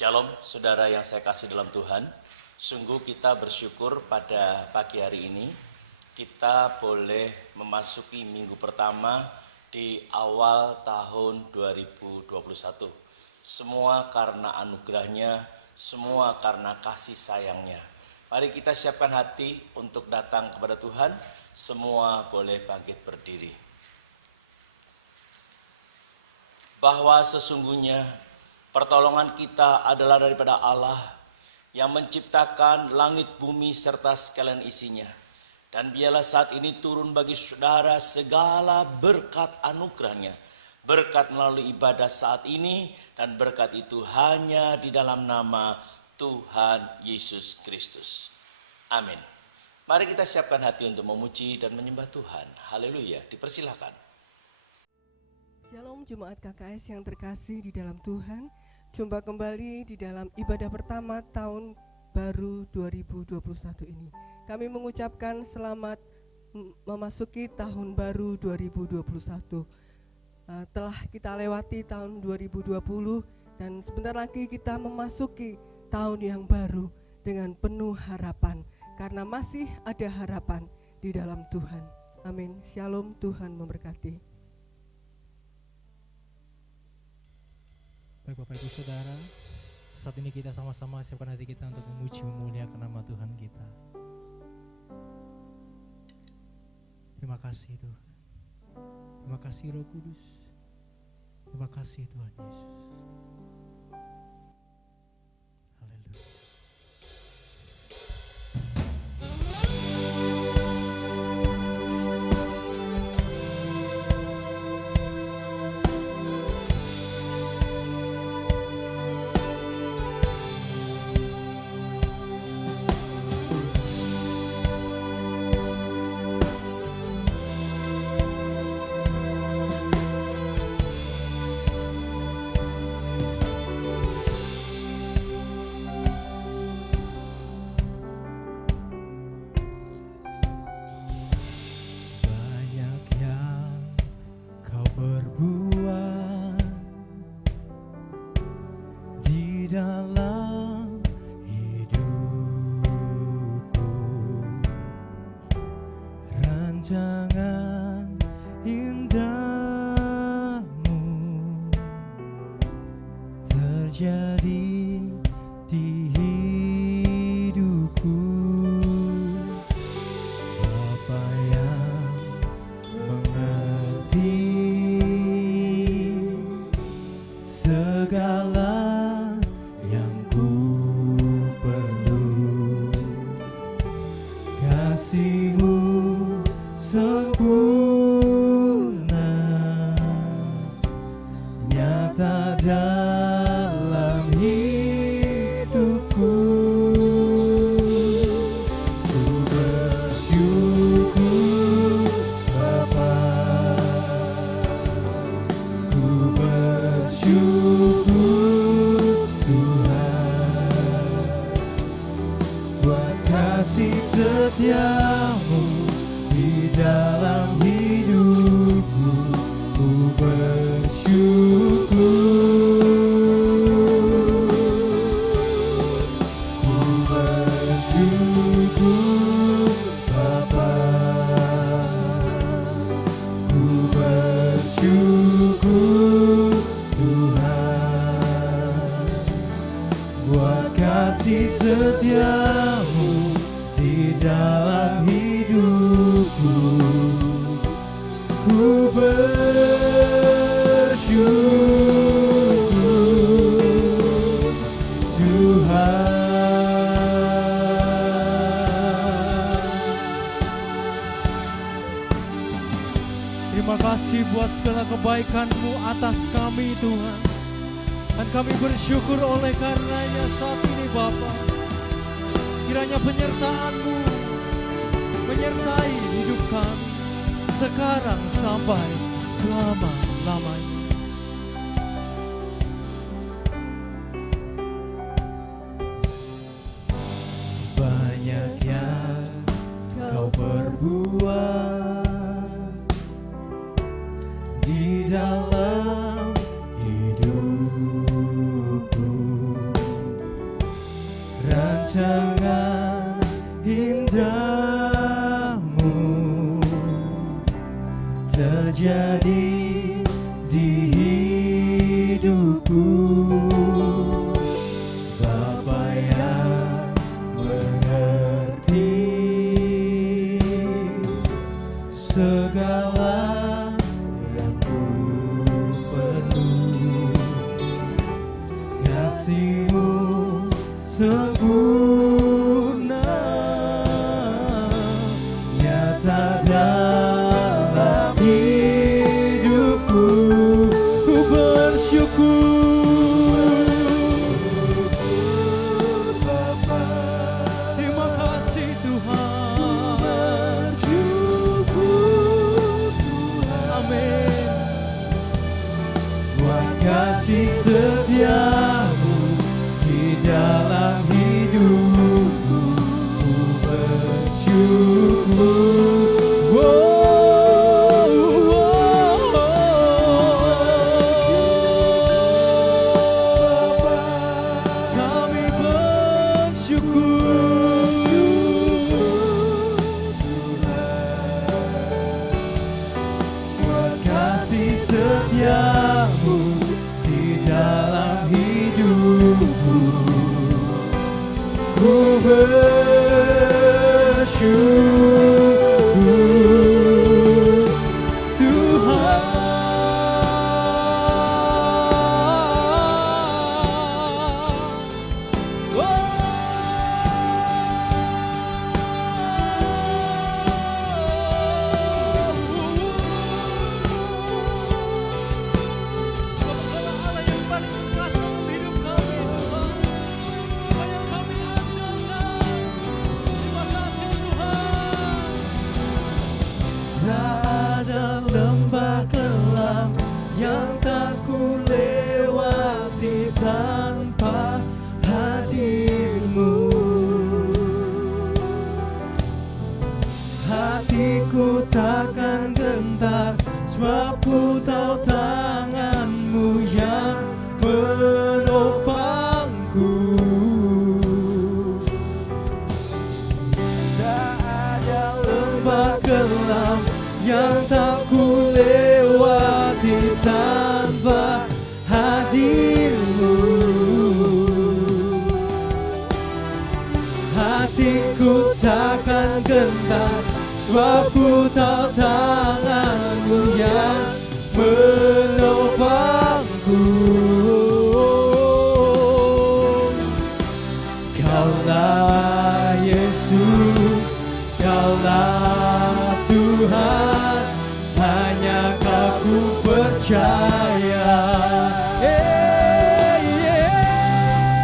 Shalom saudara yang saya kasih dalam Tuhan. Sungguh kita bersyukur pada pagi hari ini kita boleh memasuki minggu pertama di awal tahun 2021. Semua karena anugerahnya, semua karena kasih sayangnya. Mari kita siapkan hati untuk datang kepada Tuhan. Semua boleh bangkit berdiri. Bahwa sesungguhnya pertolongan kita adalah daripada Allah yang menciptakan langit bumi serta sekalian isinya. Dan biarlah saat ini turun bagi saudara segala berkat anugerahnya. Berkat melalui ibadah saat ini dan berkat itu hanya di dalam nama Tuhan Yesus Kristus. Amin. Mari kita siapkan hati untuk memuji dan menyembah Tuhan. Haleluya, dipersilakan. Shalom Jemaat KKS yang terkasih di dalam Tuhan. Jumpa kembali di dalam ibadah pertama tahun baru 2021 ini. Kami mengucapkan selamat memasuki tahun baru 2021. Telah kita lewati tahun 2020 dan sebentar lagi kita memasuki tahun yang baru dengan penuh harapan. Karena masih ada harapan di dalam Tuhan. Amin. Shalom, Tuhan memberkati. Baik Bapak Ibu Saudara, saat ini kita sama-sama siapkan hati kita untuk memuji memuliakan nama Tuhan kita. Terima kasih Tuhan. Terima kasih Roh Kudus. Terima kasih Tuhan Yesus. Haleluya. Rancangan indahmu terjadi di hidupku. Bapa yang mengerti segala yang ku perlu, kasih-Mu sempurna nyata dalam hidupku. Ku bersyukur Bapa, ku bersyukur Tuhan buat kasih setia-Mu di dalam hidupku. Ku bersyukur, ku bersyukur Bapa, ku bersyukur Tuhan buat kasih setia-Mu di dalam hidupku. Ku bersyukur Tuhan. Terima kasih buat segala kebaikan-Mu atas kami Tuhan. Dan kami bersyukur oleh karenanya saat ini Bapa. Kiranya penyertaan-Mu menyertai hidup kami sekarang sampai selama-lamanya. Banyak yang Kau perbuat di dalam hidupku. terjadi di hidupku. Bapa yang mengerti segala yang ku perlu. Kasih-Mu sempurna nyata dalam hidupku. Ku bersyukur Bapa. Terima kasih Tuhan. Bersyukur Tuhan. Amin. Buat kasih setia-Mu di dalam hidupku. Ku bersyukur. Kami bersyukur buat kasih setia-Mu di dalam hidupku. Ku bersyukur Tuhan. Sebab Engkau Allah yang paling perkasa dalam hidup kami Tuhan. Engkau yang kami andalkan. Terima kasih Tuhan. Tak ada lembah kelam yang tak ku lewati tanpa hadir-Mu. Hatiku takkan gentar sebab ku tahu tangan-Mu yang menopangku. Tak ada lembah kelam yang tak ku lewati tanpa hadir-Mu. Hatiku takkan gentar sebab ku tahu tangan-Mu yang menopangku. Kaulah Yesus, Kaulah Tuhan, hanya Kau ku percaya.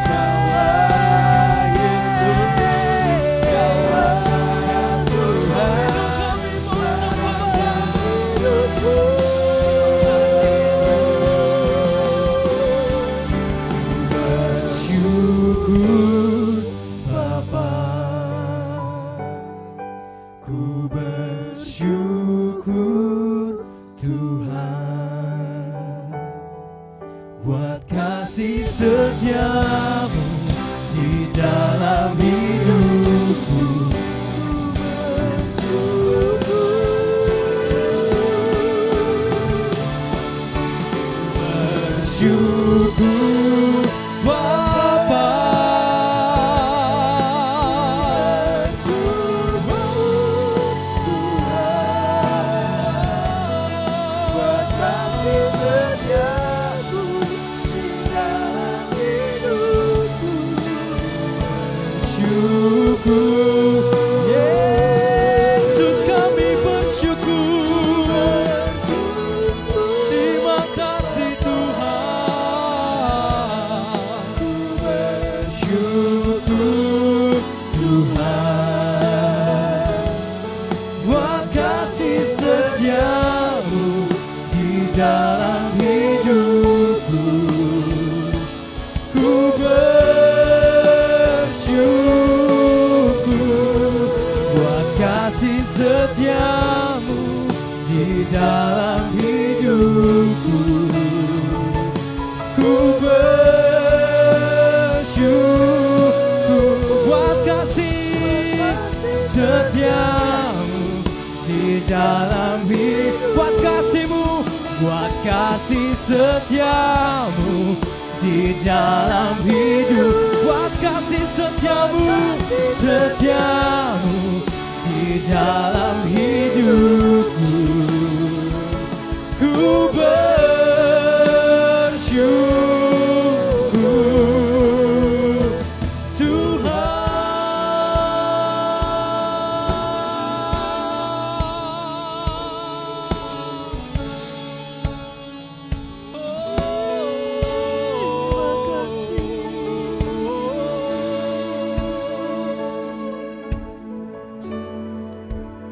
Kaulah Yesus, Kaulah Tuhan, kami mau sembah hidupku. Bersyukur Bapa. Ku bersyukur Tuhan buat kasih setia-Mu di dalam hidupku. Ku bersyukur Bapa. Buat kasih setia-Mu di dalam hidupku. Bersyukur Yesus, kami bersyukur. Terima kasih Tuhan. Bersyukur Tuhan buat kasih setia-Mu di dalam hidupku. Ku bersyukur buat kasih setia-Mu di dalam hidupku. Ku bersyukur buat kasih setia-Mu di dalam hidup. Buat kasih-Mu buat kasih setiamu di dalam hidup, buat kasih setiamu, setiamu di dalam hidupku. Ku bersyukur Tuhan.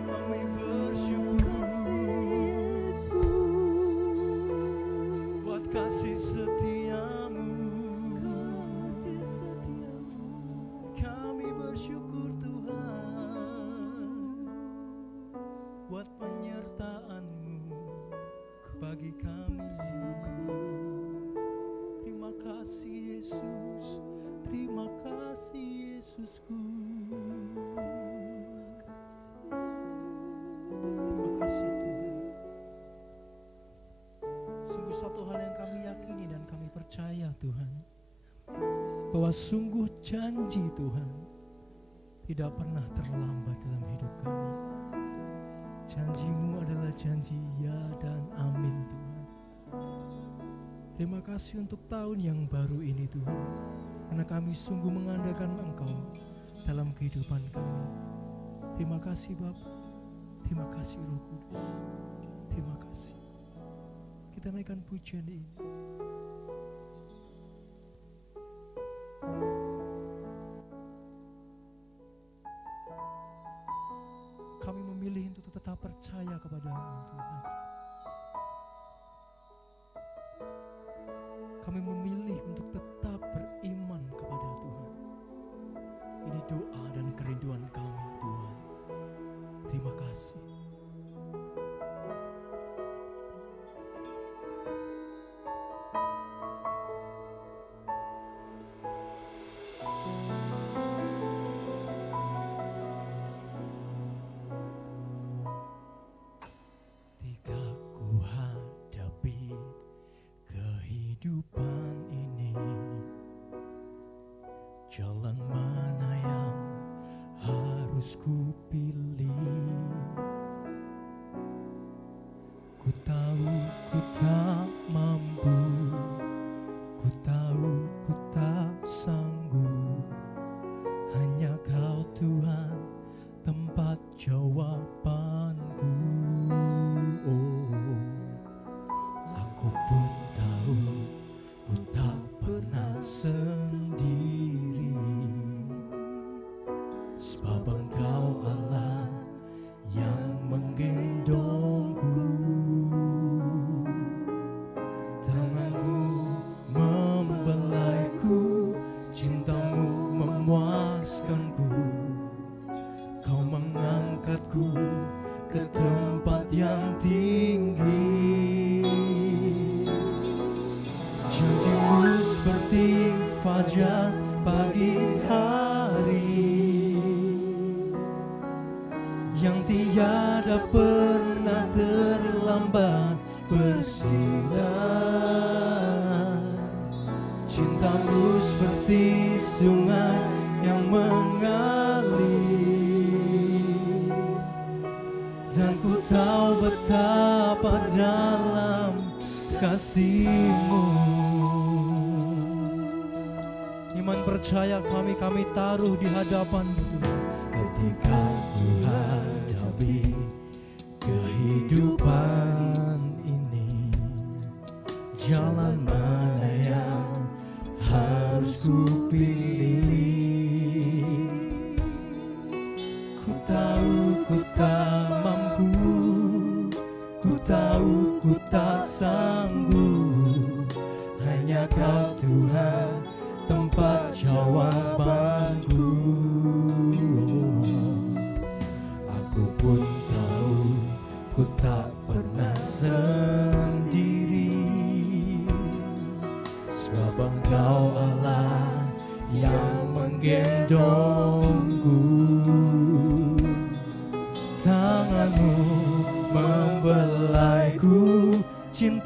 Kami bersyukur buat kasih setiamu. Kami bersyukur Tuhan buat penyertaan-Mu bagi kami. Terima kasih Yesus, terima kasih Yesusku. Terima kasih Tuhan. Sungguh satu hal yang kami yakini dan kami percaya Tuhan, bahwa sungguh janji Tuhan tidak pernah terlambat dalam hidup kami. Janji-Mu adalah janji ya dan amin Tuhan. Terima kasih untuk tahun yang baru ini Tuhan, karena kami sungguh mengandalkan Engkau dalam kehidupan kami. Terima kasih Bapa, terima kasih Roh Kudus, terima kasih. Kita naikkan pujian ini. Kami memilih untuk tetap percaya kepada-Mu Tuhan. Kami memilih untuk tetap beriman kepada Tuhan. Ini doa dan kerinduan kami Tuhan. Terima kasih. Ketika ku hadapi kehidupan ini, jalan mana yang harus ku pilih? Ku tahu ku tak mampu, ku tahu ku tak sanggup. Hanya Kau Tuhan tempat jawabanku. Oh, aku pun tahu ku tak pernah sendiri, sebab Engkau Allah yang menggendongku. Tangan-Mu membelaiku, cinta-Mu memuaskanku. Kau mengangkatku ke tempat yang tinggi. Janji-Mu seperti fajar pagi hari, yang tiada pernah terlambat bersinar. Cinta-Mu seperti sungai yang mengalir, dan ku tahu betapa dalam kasih-Mu. Iman percaya kami taruh di hadapan-Mu. Ketika ku hadapi kehidupan ini, jalan mana yang harus ku pilih? Ku tahu ku tak mampu, ku tahu ku tak sanggup. Hanya Kau Tuhan tempat jawabanku. Aku pun tahu ku tak pernah sendiri, sebab Engkau Allah yang menggendongku. Tangan-Mu membelaiku, cinta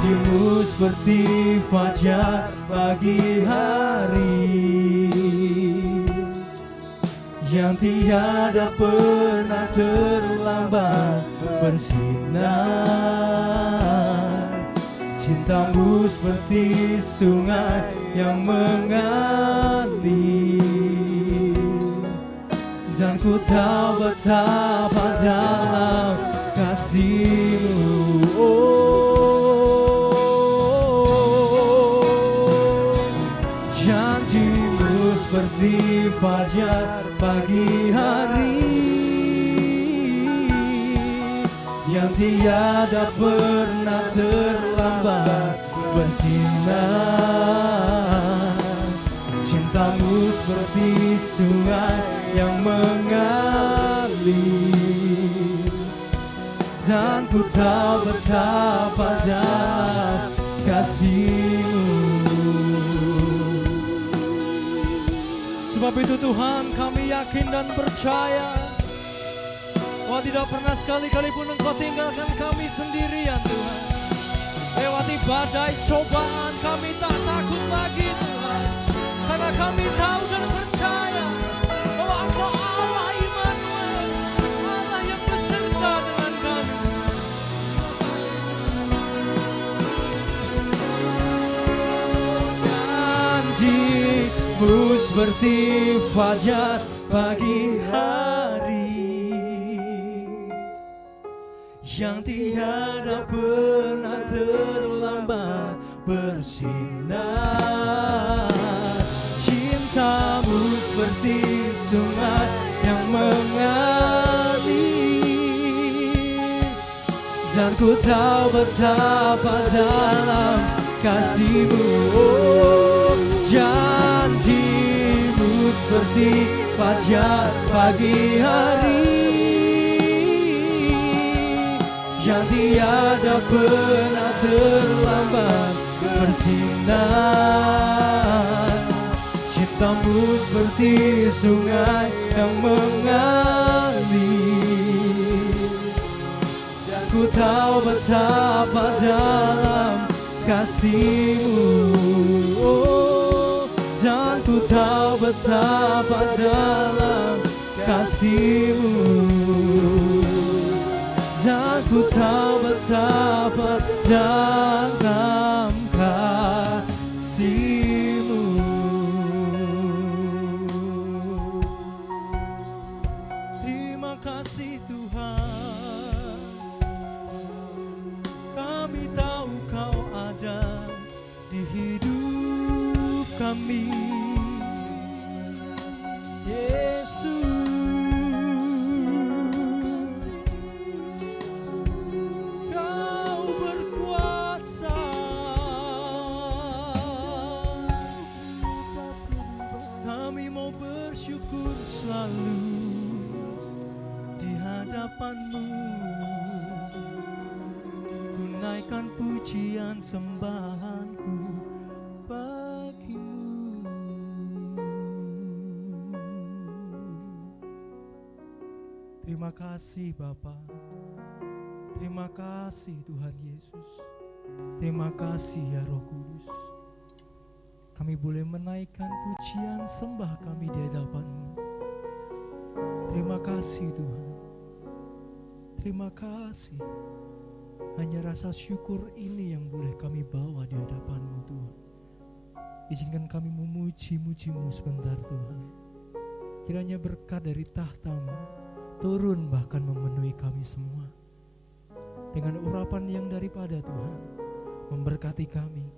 Janjimu seperti fajar pagi hari yang tiada pernah terlambat bersinar. Cintamu seperti sungai yang mengalir, dan ku tahu betapa dalam kasih-Mu. Janji-Mu seperti fajar pagi hari yang tiada pernah terlambat bersinar. Cintamu seperti sungai yang mengalir, dan ku tahu betapa dalam kasih-Mu. Sebab itu Tuhan, kami yakin dan percaya bahwa tidak pernah sekali-kali pun Engkau tinggalkan kami sendirian Tuhan. Lewati badai cobaan kami tak takut lagi Tuhan, karena kami tahu dan percaya bahwa Engkau Allah Immanuel, Allah yang beserta dengan kami. Janji-Mu seperti fajar pagi hari yang tiada pernah terlambat bersinar. Cintamu seperti sungai yang mengalir, dan ku tahu betapa dalam kasih-Mu. Janji-Mu seperti fajar pagi hari yang tiada pernah terlambat bersinar. Cintamu seperti sungai yang mengalir, dan ku tahu betapa dalam kasih-Mu. Dan ku tahu betapa dalam kasih-Mu. Dan ku tahu betapa dalam kasih-Mu. Terima kasih Tuhan, kami tahu Kau ada di hidup kami. Selalu di hadapan-Mu, ku naikkan pujian sembahanku bagi-Mu. Terima kasih Bapa, terima kasih Tuhan Yesus, terima kasih ya Roh Kudus. Kami boleh menaikkan pujian sembah kami di hadapan-Mu. Terima kasih Tuhan, terima kasih. Hanya rasa syukur ini yang boleh kami bawa di hadapan-Mu Tuhan. Izinkan kami memuji-muji-Mu sebentar Tuhan. Kiranya berkat dari tahta-Mu turun bahkan memenuhi kami semua. Dengan urapan yang daripada Tuhan, memberkati kami,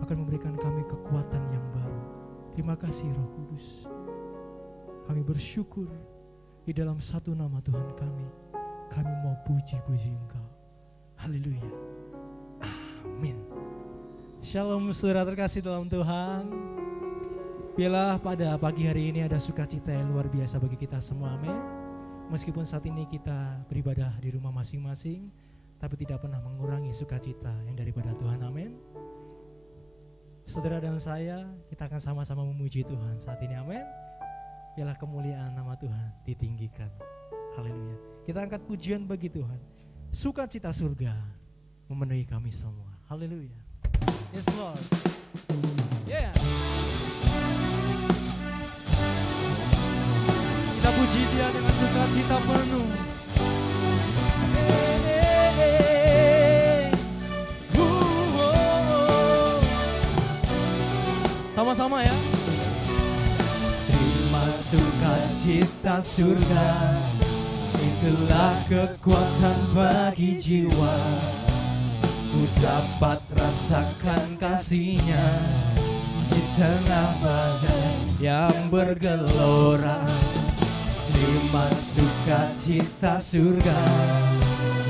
akan memberikan kami kekuatan yang baru. Terima kasih Roh Kudus. Kami bersyukur di dalam satu nama Tuhan kami mau puji-puji Engkau. Haleluya. Amin. Shalom saudara terkasih dalam Tuhan. Biarlah pada pagi hari ini ada sukacita yang luar biasa bagi kita semua. Amin. Meskipun saat ini kita beribadah di rumah masing-masing, tapi tidak pernah mengurangi sukacita yang daripada Tuhan. Amin. Saudara dan saya, kita akan sama-sama memuji Tuhan saat ini. Amin. Biarlah kemuliaan nama Tuhan ditinggikan. Haleluya. Kita angkat pujian bagi Tuhan. Sukacita surga memenuhi kami semua. Haleluya. Yes Lord. Yeah. Kita puji Dia dengan sukacita penuh. Sama-sama ya. Terima sukacita surga, itulah kekuatan bagi jiwa. Ku dapat rasakan kasih-Nya di tengah badai yang bergelora. Terima sukacita surga,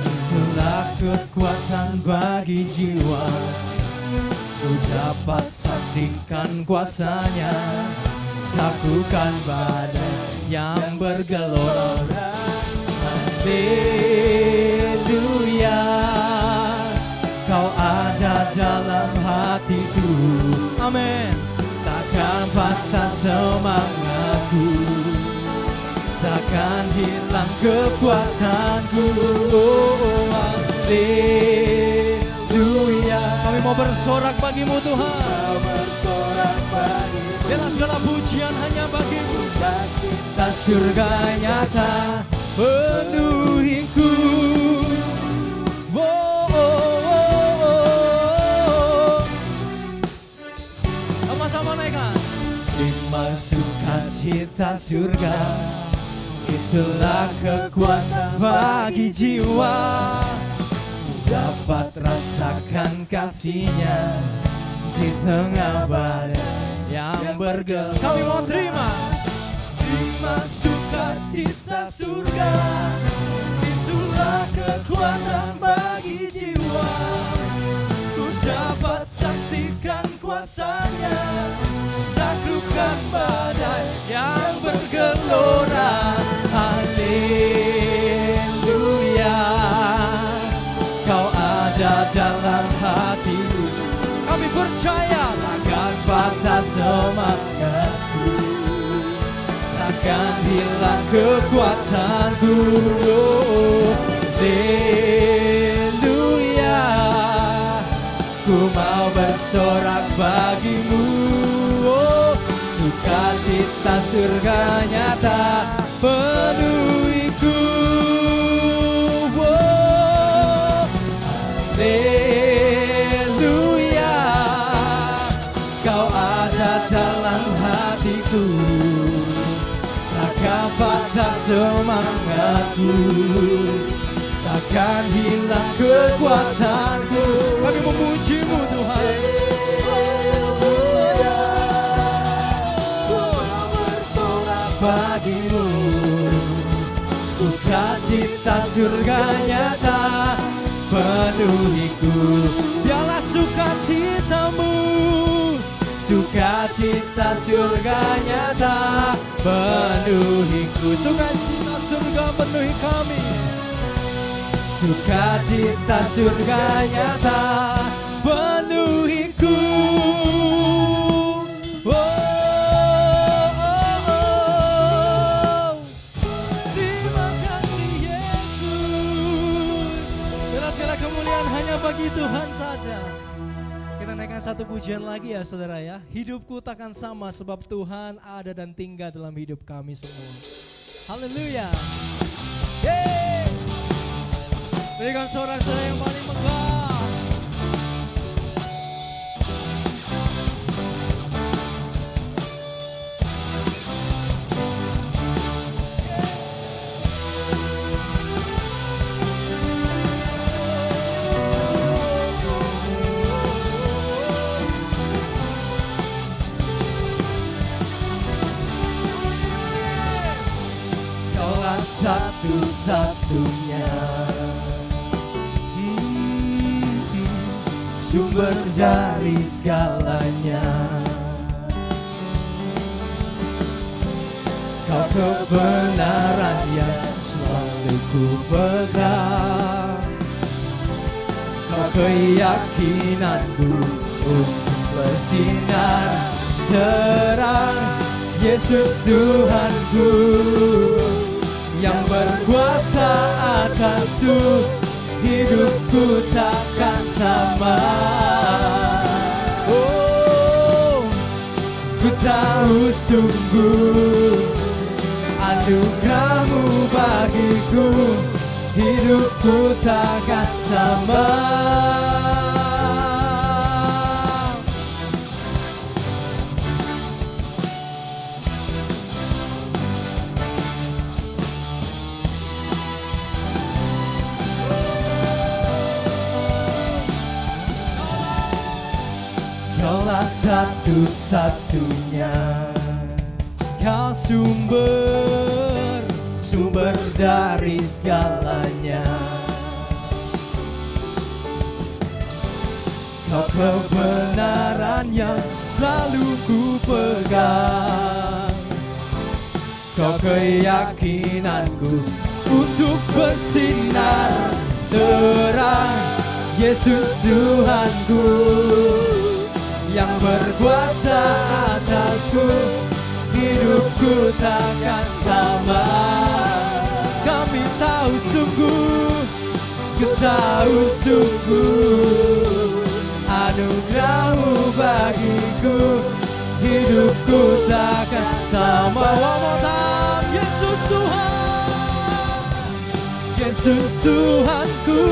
itulah kekuatan bagi jiwa. Ku dapat saksikan kuasa-Nya, taklukan badai yang bergelora. Haleluya, Kau ada dalam hatiku. Amin. Takkan patah semangatku, takkan hilang kekuatanku. Haleluya, kami mau bersorak bagimu Tuhan. Biarlah segala pujian hanya bagimu. Cinta surga nyata penuhiku. Sama-sama naikkan. Terima sukacita surga, itulah kekuatan bagi jiwa. Dapat rasakan kasih-Nya di tengah badai yang bergelora. Kami mau terima. Terima sukacita surga, itulah kekuatan bagi jiwa. Ku dapat saksikan kuasa-Nya, taklukkan badai yang bergelora. Haleluya, Kau ada dalam hatiku. Kami percaya takkan patah semangatku, takkan hilang kekuatanku. Haleluya, ku mau bersorak bagimu. Sukacita surga nyata penuhiku. Haleluya, Kau ada dalam hatiku, takkan patah semangatku, takkan hilang kekuatanku. Kami memuji-Mu Tuhan. Bagimu sukacita surga nyata penuhiku. Biarlah sukacitamu, sukacita surga nyata penuhiku. Sukacita surga penuhi kami, sukacita surga nyata penuhiku. Kemuliaan hanya bagi Tuhan saja. Kita naikkan satu pujian lagi ya saudara ya. Hidupku takkan sama sebab Tuhan ada dan tinggal dalam hidup kami semua. Haleluya. Yeay. Berikan sorak-sorai yang paling megah. Satu-satunya sumber dari segalanya. Kau kebenaran yang selalu ku pegang. Kau keyakinanku untuk bersinar terang. Yesus Tuhanku yang berkuasa atasku, hidupku takkan sama. sungguh anugerah-Mu bagiku, hidupku takkan sama. Kaulah satu-satunya, Kau sumber dari segalanya. Kau kebenaran yang selalu ku pegang, Kau keyakinanku untuk bersinar terang. Yesus Tuhanku yang berkuasa atasku, hidupku takkan sama. Kami tahu sungguh, ku tahu sungguh, anugerah-Mu bagiku, hidupku takkan sama. One more time. Yesus Tuhan, Yesus Tuhanku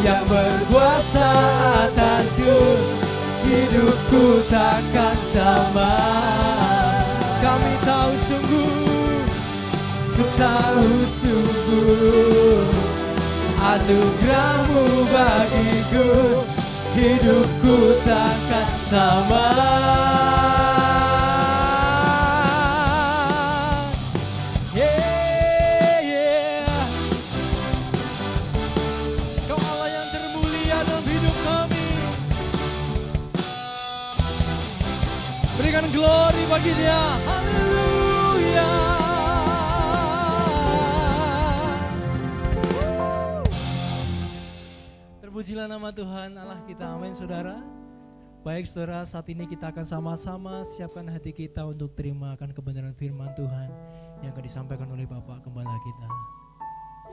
yang berkuasa atasku, hidupku takkan sama. Kami tahu sungguh, ku tahu sungguh, anugerah-Mu bagiku, hidupku takkan sama. Kau Allah yang termulia dalam hidup kami. Berikan glory bagi Dia. Haleluya. Terpujilah nama Tuhan Allah kita. Amin saudara. Baik saudara, saat ini kita akan sama-sama siapkan hati kita untuk terima akan kebenaran firman Tuhan yang akan disampaikan oleh Bapak Gembala kita.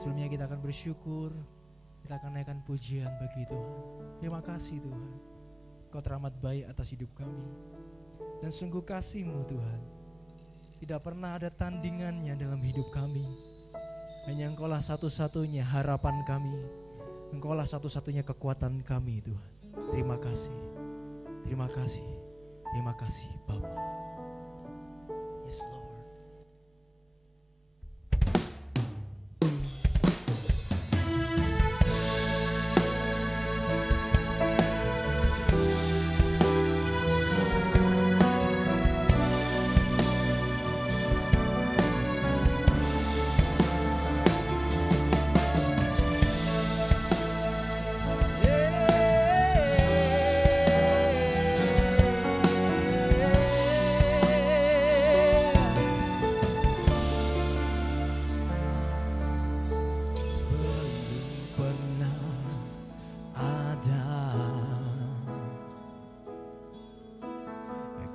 Sebelumnya kita akan bersyukur, kita akan naikkan pujian bagi Tuhan. Terima kasih Tuhan, Kau teramat baik atas hidup kami. Dan sungguh kasih-Mu Tuhan tidak pernah ada tandingannya dalam hidup kami. Hanya Engkaulah satu-satunya harapan kami, Engkaulah satu-satunya kekuatan kami Tuhan. Terima kasih, terima kasih, terima kasih Bapa. Yes Lord.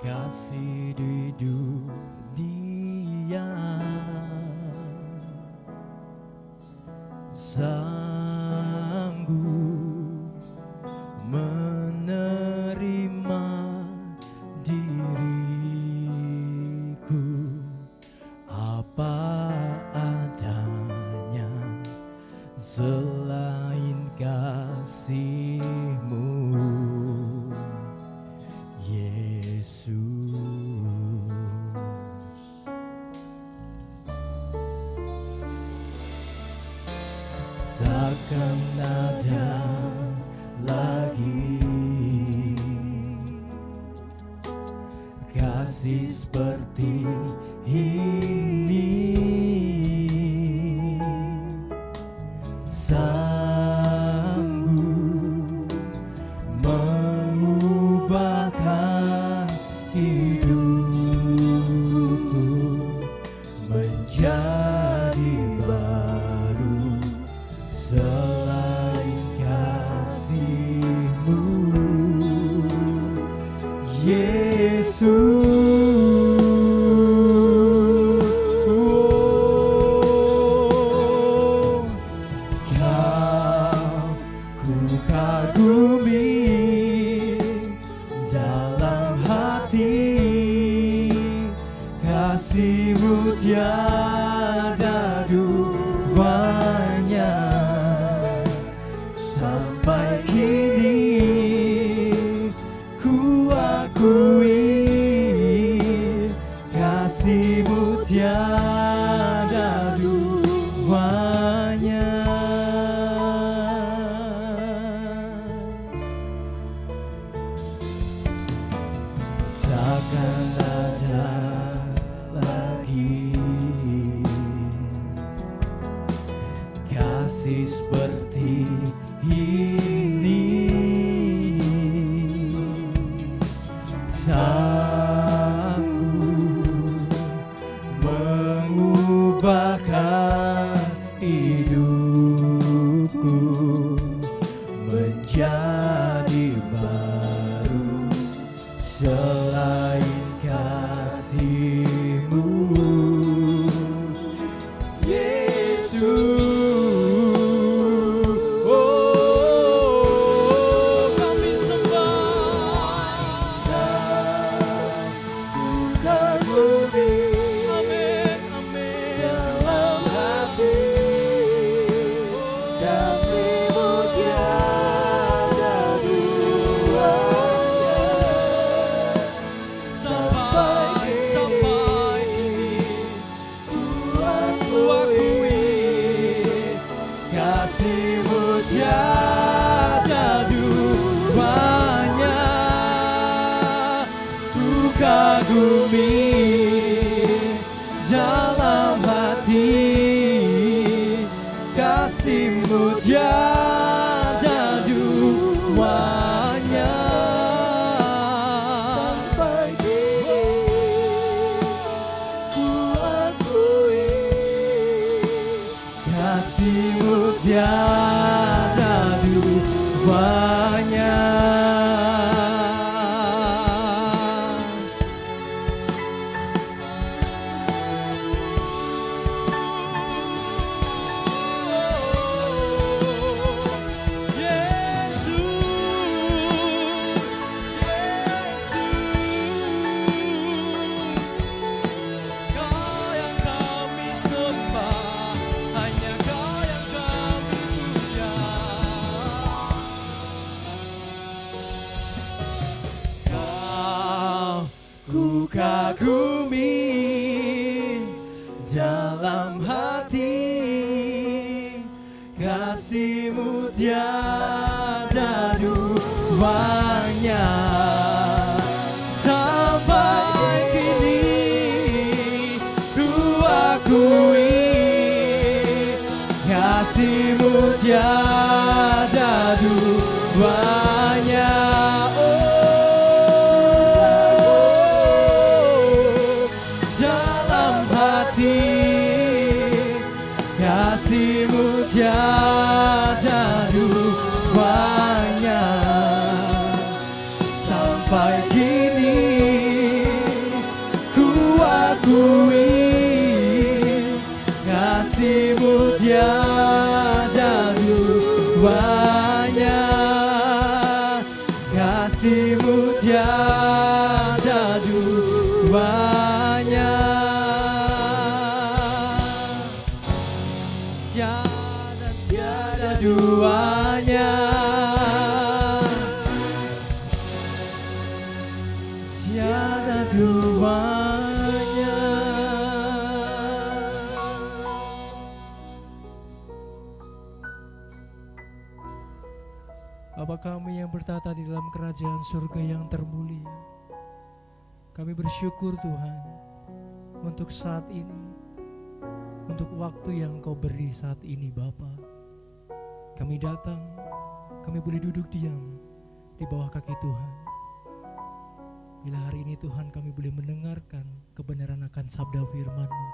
Kasih di dunia sanggup menerima diriku apa adanya selain kasih-Mu. Takkan ada lagi kasih seperti ini, sanggup mengubahkan hidupku menjadi baru selain kasih-Mu, Yesus. Kau ku kagumi dalam hati, kini ku akui kasih-Mu tiada duanya. Takkan ada lagi kasih seperti ini, sanggup mengubahkan hidupku menjadi baru. Selain kasih-Mu, Yesus. Oh, kami sembah dan ku kagumi. Amin, amin. Dalam hati kasih-Mu tiada duanya. Sampai kini ku akui kasih-Mu tiada duanya. Ku kagumi dalam hati kasih-Mu tiada duanya. Sampai kini ku akui kasih-Mu tiada duanya. Kau yang kami sembah, hanya Kau yang kami puja. Kau ku kagumi dalam hati, kasih-Mu tiada duanya. Sampai kini ku akui kasih-Mu tiada duanya. Oh, dalam hati kasih-Mu tiada duanya. Sampai kini ku akui kasih-Mu tiada duanya. Kasih-Mu tiada duanya. Tiada duanya. Tiada duanya. Bapa kami yang bertata di dalam kerajaan surga yang termulia, kami bersyukur Tuhan untuk saat ini, untuk waktu yang Kau beri saat ini Bapa. Kami datang, kami boleh duduk diam di bawah kaki Tuhan. Bila hari ini Tuhan kami boleh mendengarkan kebenaran akan sabda firman-Mu,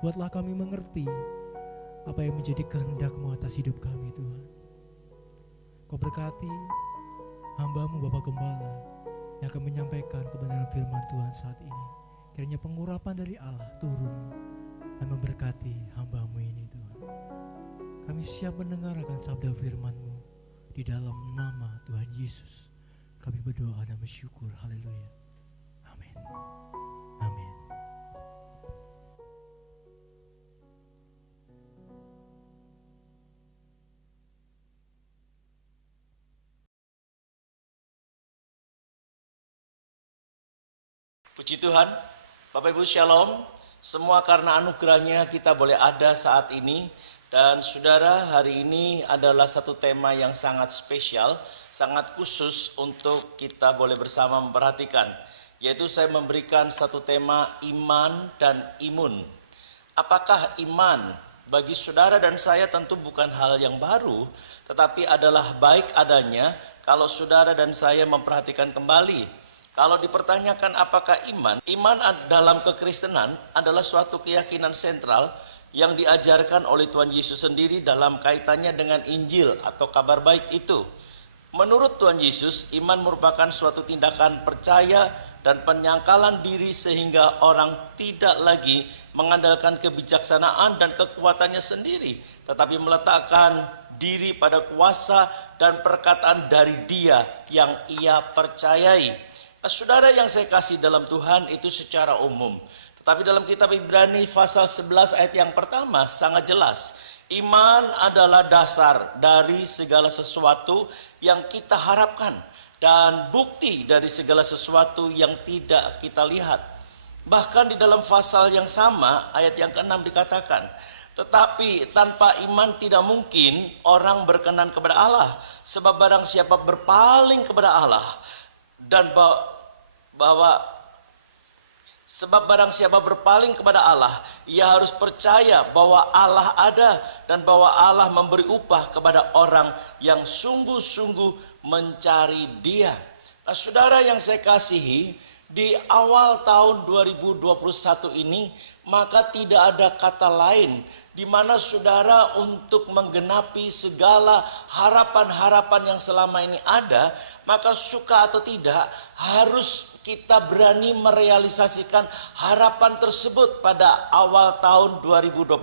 buatlah kami mengerti apa yang menjadi kehendak-Mu atas hidup kami Tuhan. Kau berkati hamba-Mu Bapa Gembala yang akan menyampaikan kebenaran firman Tuhan saat ini. Kiranya pengurapan dari Allah turun dan memberkati hamba-Mu ini Tuhan. Kami siap mendengarkan sabda firman-Mu di dalam nama Tuhan Yesus. Kami berdoa dan bersyukur. Haleluya. Amin. Amin. Puji Tuhan, Bapak Ibu Shalom. Semua karena anugerahnya kita boleh ada saat ini. Dan saudara, hari ini adalah satu tema yang sangat spesial, sangat khusus untuk kita boleh bersama memperhatikan. Yaitu saya memberikan satu tema iman dan imun. Apakah iman bagi saudara dan saya tentu bukan hal yang baru, tetapi adalah baik adanya kalau saudara dan saya memperhatikan kembali. Kalau dipertanyakan apakah iman dalam kekristenan adalah suatu keyakinan sentral yang diajarkan oleh Tuhan Yesus sendiri dalam kaitannya dengan Injil atau kabar baik itu. Menurut Tuhan Yesus, iman merupakan suatu tindakan percaya dan penyangkalan diri sehingga orang tidak lagi mengandalkan kebijaksanaan dan kekuatannya sendiri, tetapi meletakkan diri pada kuasa dan perkataan dari Dia yang ia percayai. Nah, saudara yang saya kasih dalam Tuhan itu secara umum. Tetapi dalam kitab Ibrani pasal 11 ayat yang pertama sangat jelas. Iman adalah dasar dari segala sesuatu yang kita harapkan. Dan bukti dari segala sesuatu yang tidak kita lihat. Bahkan di dalam pasal yang sama ayat yang ke-6 dikatakan. Tetapi tanpa iman tidak mungkin orang berkenan kepada Allah. Sebab barang siapa berpaling kepada Allah. Dan sebab barang siapa berpaling kepada Allah, ia harus percaya bahwa Allah ada dan bahwa Allah memberi upah kepada orang yang sungguh-sungguh mencari Dia. Nah, saudara yang saya kasihi, di awal tahun 2021 ini, maka tidak ada kata lain di mana saudara untuk menggenapi segala harapan-harapan yang selama ini ada, maka suka atau tidak harus kita berani merealisasikan harapan tersebut pada awal tahun 2021.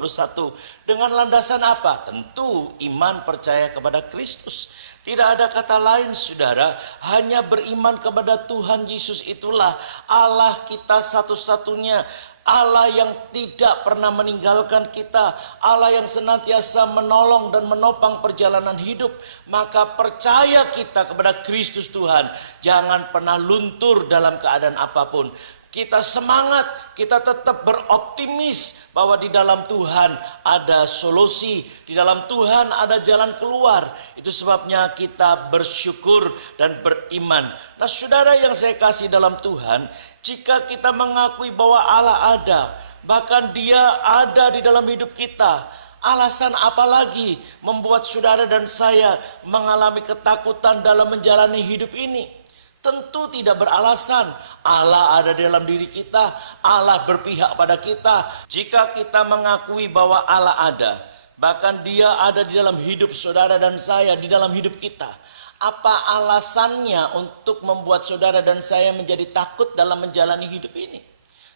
Dengan landasan apa? Tentu iman percaya kepada Kristus. Tidak ada kata lain saudara, hanya beriman kepada Tuhan Yesus itulah Allah kita satu-satunya. Allah yang tidak pernah meninggalkan kita, Allah yang senantiasa menolong dan menopang perjalanan hidup. Maka percaya kita kepada Kristus Tuhan, jangan pernah luntur dalam keadaan apapun. Kita semangat, kita tetap beroptimis bahwa di dalam Tuhan ada solusi, di dalam Tuhan ada jalan keluar. Itu sebabnya kita bersyukur dan beriman. Nah, saudara yang saya kasih dalam Tuhan, jika kita mengakui bahwa Allah ada, bahkan Dia ada di dalam hidup kita, alasan apa lagi membuat saudara dan saya mengalami ketakutan dalam menjalani hidup ini? Tentu tidak beralasan. Allah ada di dalam diri kita, Allah berpihak pada kita. Jika kita mengakui bahwa Allah ada, bahkan Dia ada di dalam hidup saudara dan saya, di dalam hidup kita, apa alasannya untuk membuat saudara dan saya menjadi takut dalam menjalani hidup ini?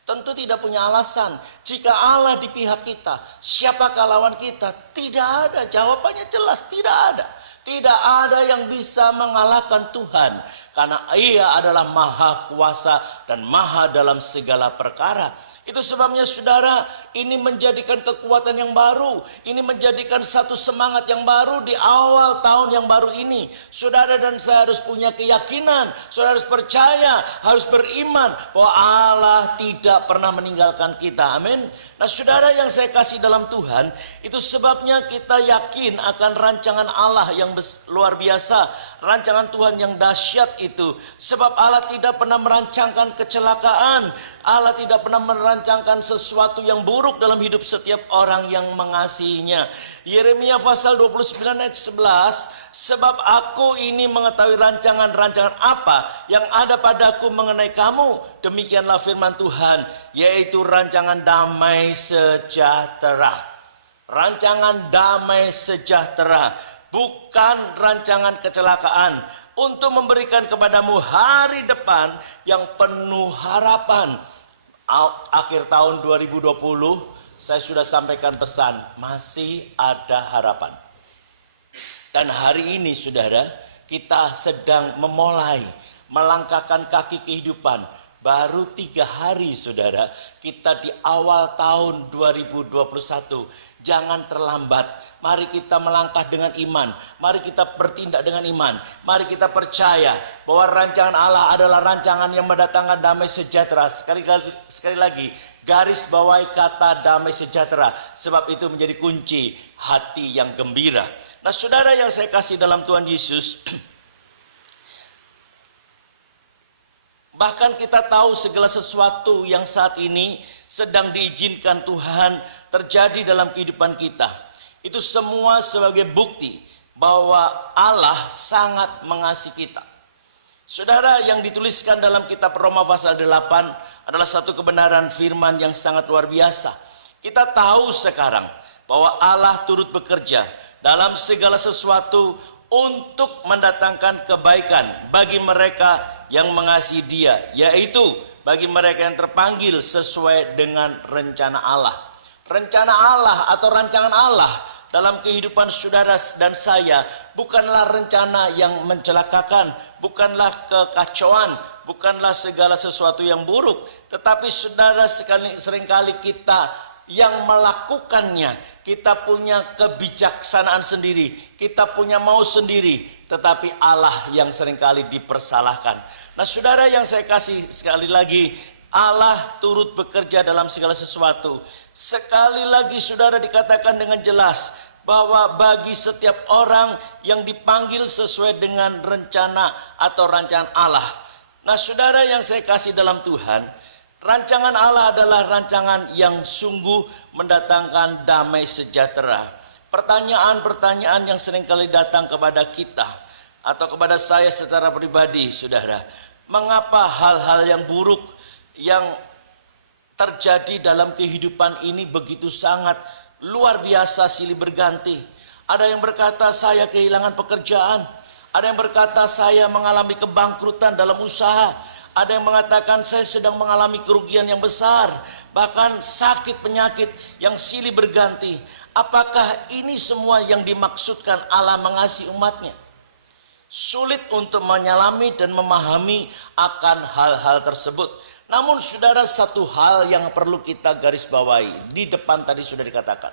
Tentu tidak punya alasan. Jika Allah di pihak kita, siapakah lawan kita? Tidak ada. Jawabannya jelas, tidak ada. Tidak ada yang bisa mengalahkan Tuhan. Karena Ia adalah maha kuasa dan maha dalam segala perkara. Itu sebabnya saudara, ini menjadikan kekuatan yang baru. Ini menjadikan satu semangat yang baru di awal tahun yang baru ini. Saudara dan saya harus punya keyakinan. Saudara harus percaya, harus beriman bahwa Allah tidak pernah meninggalkan kita. Amin. Nah, saudara yang saya kasih dalam Tuhan, itu sebabnya kita yakin akan rancangan Allah yang luar biasa. Rancangan Tuhan yang dahsyat itu. Sebab Allah tidak pernah merancangkan kecelakaan. Allah tidak pernah merancangkan sesuatu yang buruk dalam hidup setiap orang yang mengasihinya. Yeremia pasal 29 ayat 11, sebab aku ini mengetahui rancangan-rancangan apa yang ada padaku mengenai kamu. Demikianlah firman Tuhan, yaitu rancangan damai sejahtera. Rancangan damai sejahtera, bukan rancangan kecelakaan. Untuk memberikan kepadamu hari depan yang penuh harapan. Akhir tahun 2020 saya sudah sampaikan pesan, masih ada harapan. Dan hari ini saudara, kita sedang memulai melangkahkan kaki kehidupan Baru 3 hari saudara, kita di awal tahun 2021. Jangan terlambat. Mari kita melangkah dengan iman. Mari kita bertindak dengan iman. Mari kita percaya bahwa rancangan Allah adalah rancangan yang mendatangkan damai sejahtera. Sekali lagi, garis bawahi kata damai sejahtera. Sebab itu menjadi kunci hati yang gembira. Nah saudara yang saya kasih dalam Tuhan Yesus, bahkan kita tahu segala sesuatu yang saat ini sedang diizinkan Tuhan terjadi dalam kehidupan kita. Itu semua sebagai bukti bahwa Allah sangat mengasihi kita. Saudara, yang dituliskan dalam kitab Roma pasal 8 adalah satu kebenaran firman yang sangat luar biasa. Kita tahu sekarang bahwa Allah turut bekerja dalam segala sesuatu untuk mendatangkan kebaikan bagi mereka yang mengasihi Dia, yaitu bagi mereka yang terpanggil sesuai dengan rencana Allah. Rencana Allah atau rancangan Allah dalam kehidupan saudara dan saya bukanlah rencana yang mencelakakan, bukanlah kekacauan, bukanlah segala sesuatu yang buruk, tetapi saudara seringkali kita yang melakukannya. Kita punya kebijaksanaan sendiri, kita punya mau sendiri, tetapi Allah yang seringkali dipersalahkan. Nah saudara yang saya kasih, sekali lagi Allah turut bekerja dalam segala sesuatu. Sekali lagi saudara, dikatakan dengan jelas bahwa bagi setiap orang yang dipanggil sesuai dengan rencana atau rancangan Allah. Nah saudara yang saya kasih dalam Tuhan, rancangan Allah adalah rancangan yang sungguh mendatangkan damai sejahtera. Pertanyaan-pertanyaan yang seringkali datang kepada kita atau kepada saya secara pribadi, saudara, mengapa hal-hal yang buruk yang terjadi dalam kehidupan ini begitu sangat luar biasa silih berganti? Ada yang berkata saya kehilangan pekerjaan, ada yang berkata saya mengalami kebangkrutan dalam usaha, ada yang mengatakan saya sedang mengalami kerugian yang besar, bahkan sakit penyakit yang silih berganti. Apakah ini semua yang dimaksudkan Allah mengasihi umatnya? Sulit untuk menyelami dan memahami akan hal-hal tersebut. Namun saudara, satu hal yang perlu kita garis bawahi, di depan tadi sudah dikatakan,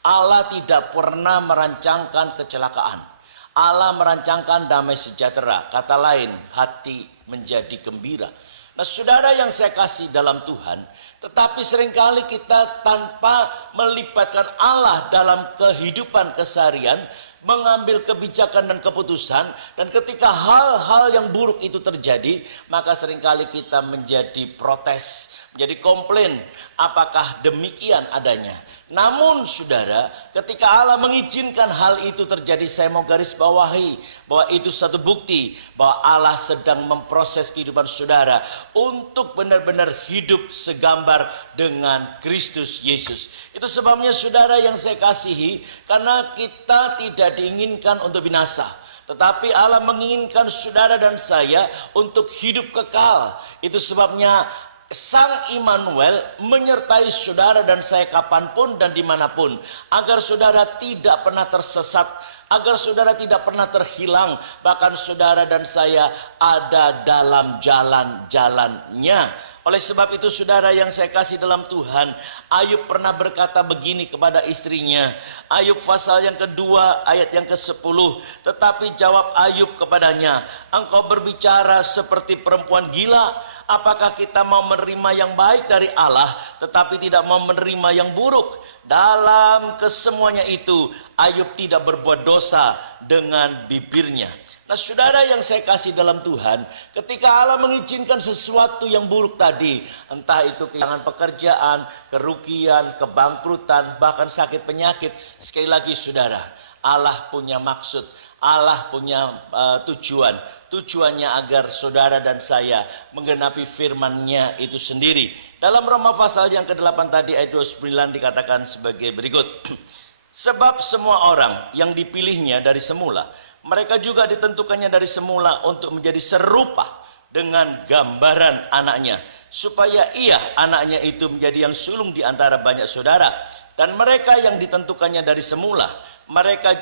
Allah tidak pernah merancangkan kecelakaan. Allah merancangkan damai sejahtera. Kata lain, hati menjadi gembira. Nah saudara yang saya kasih dalam Tuhan, tetapi seringkali kita tanpa melibatkan Allah dalam kehidupan keseharian, mengambil kebijakan dan keputusan, dan ketika hal-hal yang buruk itu terjadi, maka seringkali kita menjadi protes, menjadi komplain. Apakah demikian adanya? Namun saudara, ketika Allah mengizinkan hal itu terjadi, saya mau garis bawahi bahwa itu satu bukti bahwa Allah sedang memproses kehidupan saudara untuk benar-benar hidup segambar dengan Kristus Yesus. Itu sebabnya saudara yang saya kasihi, karena kita tidak diinginkan untuk binasa, tetapi Allah menginginkan saudara dan saya untuk hidup kekal. Itu sebabnya Sang Immanuel menyertai saudara dan saya kapanpun dan dimanapun, agar saudara tidak pernah tersesat, agar saudara tidak pernah terhilang, bahkan saudara dan saya ada dalam jalan-jalannya. Oleh sebab itu saudara yang saya kasih dalam Tuhan, Ayub pernah berkata begini kepada istrinya. Ayub pasal yang kedua ayat yang ke-10. Tetapi jawab Ayub kepadanya, engkau berbicara seperti perempuan gila. Apakah kita mau menerima yang baik dari Allah tetapi tidak mau menerima yang buruk? Dalam kesemuanya itu Ayub tidak berbuat dosa dengan bibirnya. Nah saudara yang saya kasih dalam Tuhan, ketika Allah mengizinkan sesuatu yang buruk tadi, entah itu kehilangan pekerjaan, kerugian, kebangkrutan, bahkan sakit penyakit, sekali lagi saudara, Allah punya maksud, Allah punya tujuan. Tujuannya agar saudara dan saya menggenapi firman-Nya itu sendiri. Dalam Roma pasal yang ke-8 tadi ayat 29 dikatakan sebagai berikut. Sebab semua orang yang dipilihnya dari semula, mereka juga ditentukannya dari semula untuk menjadi serupa dengan gambaran anaknya, supaya ia, anaknya itu, menjadi yang sulung di antara banyak saudara. Dan mereka yang ditentukannya dari semula, mereka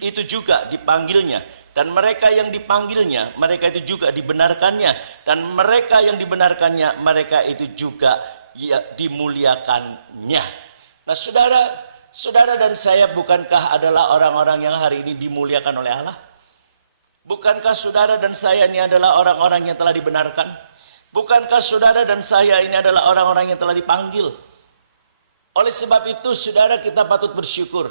itu juga dipanggilnya. Dan mereka yang dipanggilnya, mereka itu juga dibenarkannya. Dan mereka yang dibenarkannya, mereka itu juga dimuliakannya. Nah saudara dan saya bukankah adalah orang-orang yang hari ini dimuliakan oleh Allah? Bukankah saudara dan saya ini adalah orang-orang yang telah dibenarkan? Bukankah saudara dan saya ini adalah orang-orang yang telah dipanggil? Oleh sebab itu saudara, kita patut bersyukur.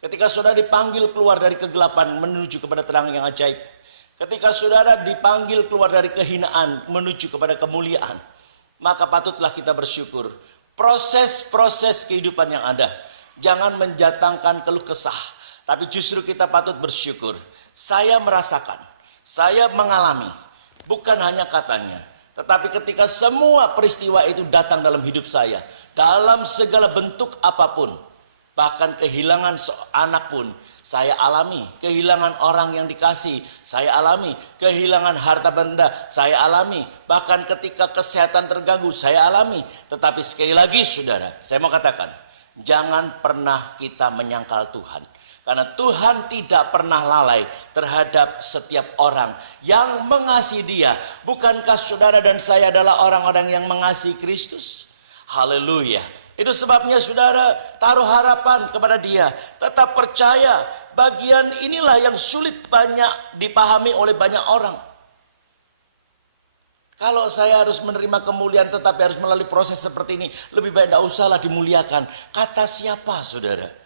Ketika saudara dipanggil keluar dari kegelapan menuju kepada terang yang ajaib. Ketika saudara dipanggil keluar dari kehinaan menuju kepada kemuliaan. Maka patutlah kita bersyukur. Proses-proses kehidupan yang ada. Jangan menjatangkan keluh kesah. Tapi justru kita patut bersyukur. Saya merasakan. Saya mengalami. Bukan hanya katanya. Tetapi ketika semua peristiwa itu datang dalam hidup saya. Dalam segala bentuk apapun. Bahkan kehilangan anak pun saya alami. Kehilangan orang yang dikasih saya alami. Kehilangan harta benda saya alami. Bahkan ketika kesehatan terganggu saya alami. Tetapi sekali lagi saudara, saya mau katakan, jangan pernah kita menyangkal Tuhan. Karena Tuhan tidak pernah lalai terhadap setiap orang yang mengasihi Dia. Bukankah saudara dan saya adalah orang-orang yang mengasihi Kristus? Haleluya. Itu sebabnya saudara taruh harapan kepada Dia. Tetap percaya, bagian inilah yang sulit banyak dipahami oleh banyak orang. Kalau saya harus menerima kemuliaan tetapi harus melalui proses seperti ini, lebih baik tidak usahlah dimuliakan. Kata siapa saudara?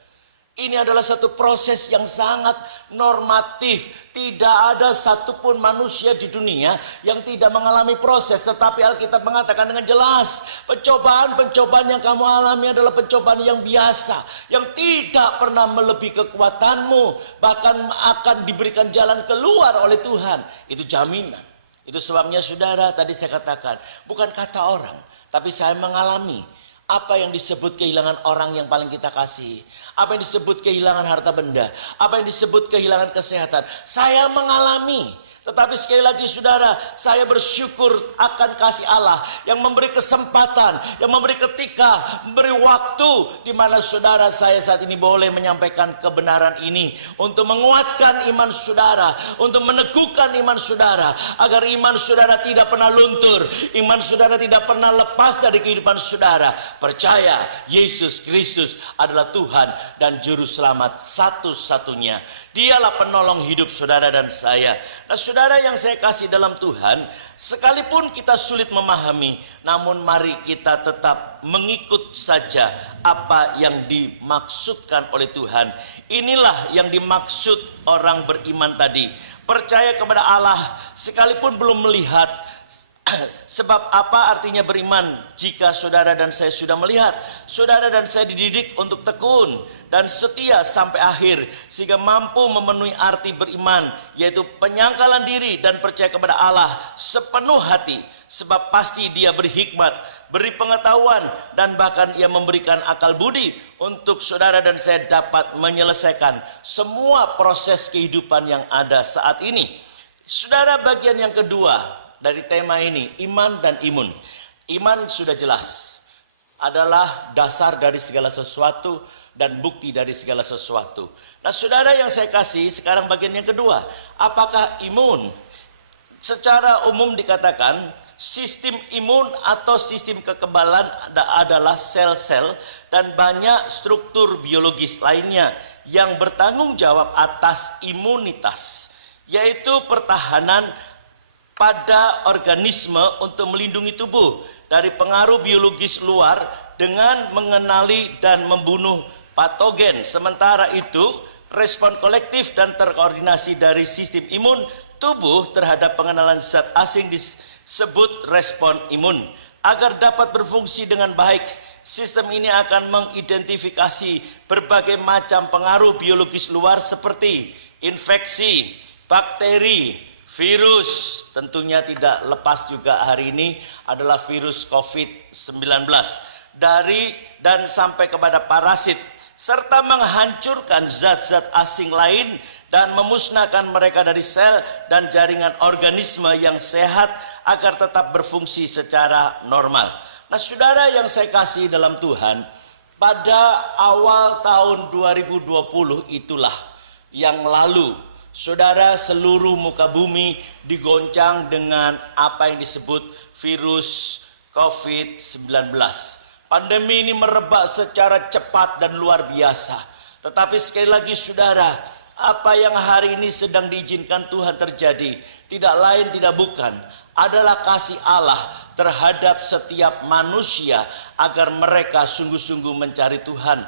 Ini adalah satu proses yang sangat normatif. Tidak ada satupun manusia di dunia yang tidak mengalami proses. Tetapi Alkitab mengatakan dengan jelas, pencobaan-pencobaan yang kamu alami adalah pencobaan yang biasa. Yang tidak pernah melebihi kekuatanmu. Bahkan akan diberikan jalan keluar oleh Tuhan. Itu jaminan. Itu sebabnya saudara, tadi saya katakan, bukan kata orang, tapi saya mengalami. Apa yang disebut kehilangan orang yang paling kita kasih. Apa yang disebut kehilangan harta benda. Apa yang disebut kehilangan kesehatan. Saya mengalami. Tetapi sekali lagi saudara, saya bersyukur akan kasih Allah yang memberi kesempatan, yang memberi ketika, memberi waktu di mana saudara saya saat ini boleh menyampaikan kebenaran ini untuk menguatkan iman saudara, untuk meneguhkan iman saudara agar iman saudara tidak pernah luntur, iman saudara tidak pernah lepas dari kehidupan saudara. Percaya Yesus Kristus adalah Tuhan dan juru selamat satu-satunya. Dialah penolong hidup saudara dan saya. Nah saudara yang saya kasih dalam Tuhan, sekalipun kita sulit memahami, namun mari kita tetap mengikut saja apa yang dimaksudkan oleh Tuhan. Inilah yang dimaksud orang beriman tadi. Percaya kepada Allah sekalipun belum melihat. Sebab apa artinya beriman jika saudara dan saya sudah melihat? Saudara dan saya dididik untuk tekun dan setia sampai akhir sehingga mampu memenuhi arti beriman, yaitu penyangkalan diri dan percaya kepada Allah sepenuh hati. Sebab pasti Dia berhikmat, beri pengetahuan dan bahkan Ia memberikan akal budi untuk saudara dan saya dapat menyelesaikan semua proses kehidupan yang ada saat ini. Saudara, bagian yang kedua dari tema ini, iman dan imun. Iman sudah jelas, adalah dasar dari segala sesuatu dan bukti dari segala sesuatu. Nah saudara yang saya kasih, sekarang bagian yang kedua. Apakah imun? Secara umum dikatakan, sistem imun atau sistem kekebalan adalah sel-sel dan banyak struktur biologis lainnya yang bertanggung jawab atas imunitas, yaitu pertahanan pada organisme untuk melindungi tubuh dari pengaruh biologis luar dengan mengenali dan membunuh patogen. Sementara itu, respon kolektif dan terkoordinasi dari sistem imun tubuh terhadap pengenalan zat asing disebut respon imun. Agar dapat berfungsi dengan baik, sistem ini akan mengidentifikasi berbagai macam pengaruh biologis luar seperti infeksi, bakteri, virus. Tentunya tidak lepas juga hari ini adalah virus COVID-19 dari dan sampai kepada parasit, serta menghancurkan zat-zat asing lain dan memusnahkan mereka dari sel dan jaringan organisme yang sehat agar tetap berfungsi secara normal. Nah saudara yang saya kasih dalam Tuhan, pada awal tahun 2020 itulah yang lalu, saudara, seluruh muka bumi digoncang dengan apa yang disebut virus COVID-19. Pandemi ini merebak secara cepat dan luar biasa. Tetapi sekali lagi saudara, apa yang hari ini sedang diizinkan Tuhan terjadi tidak lain tidak bukan adalah kasih Allah terhadap setiap manusia agar mereka sungguh-sungguh mencari Tuhan.